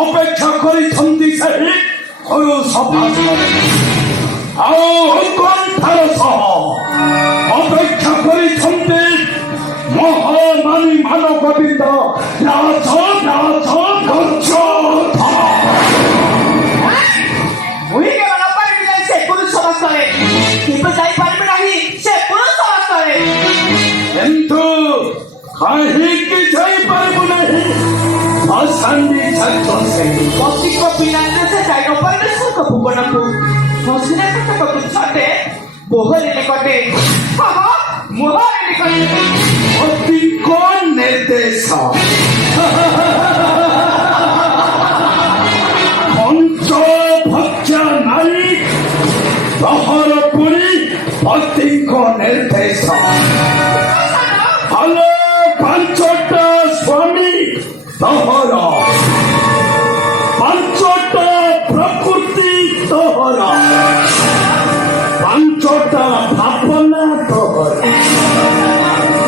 অপেক্ষা করে ছন্দি সাহিব হরু সভা অপেক্ষা করে ছন্দি মহামানী মানব গোবিন্দ কিন্তু কাহিকে যাইপারব নাহি অশান্তি ছাত্র শ্রেণী কতিক পিলাতে যাইব পারলে সব ভুবনকু হসিনা কথা কত ছটে মোহরে নিকটে মোহরে নিকটে অতি কোন নির্দেশ পঞ্চ ভক্ষা নারী প্রহর পুরী অতি কোন নির্দেশ হলো পাঁচটা স্বামী তহর পাঁচটা প্রকৃতি তহর পাঁচটা ভাবনা তহর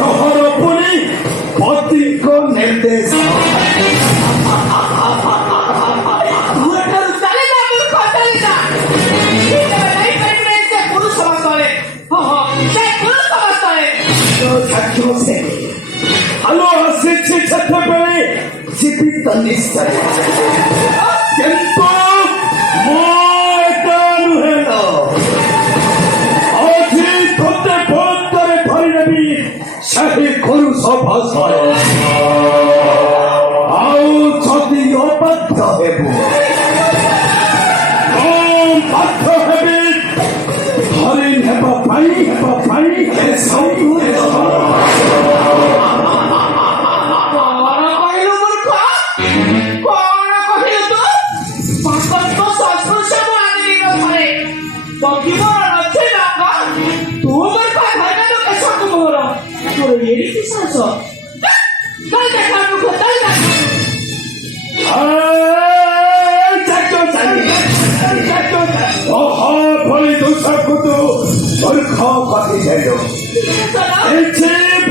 তহর পুরী প্রতীক নির্দেশ হ্যালো আসছে ছাত্রবেলে জীবিত নিশ্চয় কিন্তু আজি তোতে বলতরে ধরে নেবি সেই করু সভাশয় ଆଉ ଯଦି ଅବାଧ୍ୟ ହେବୁ ବାଧ୍ୟ ହେବି ଧରି ହେବା ପାଇଁ ଏସବୁ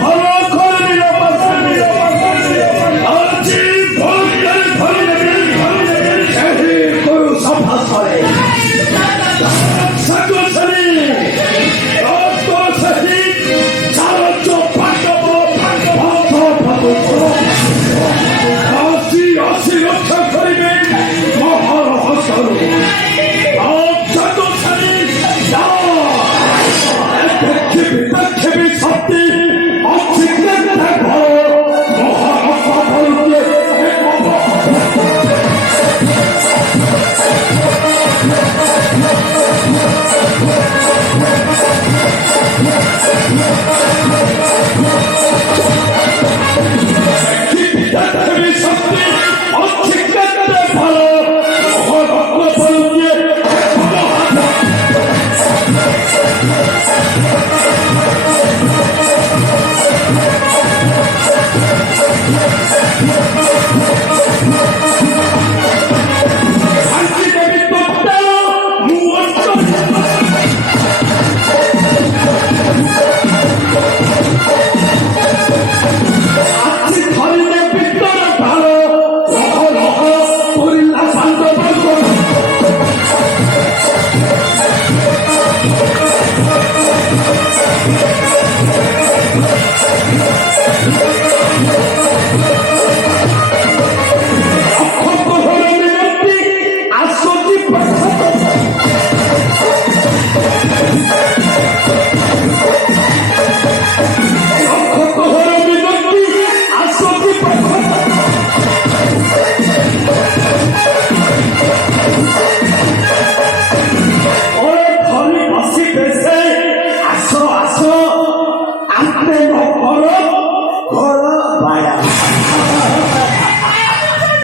ଭଲ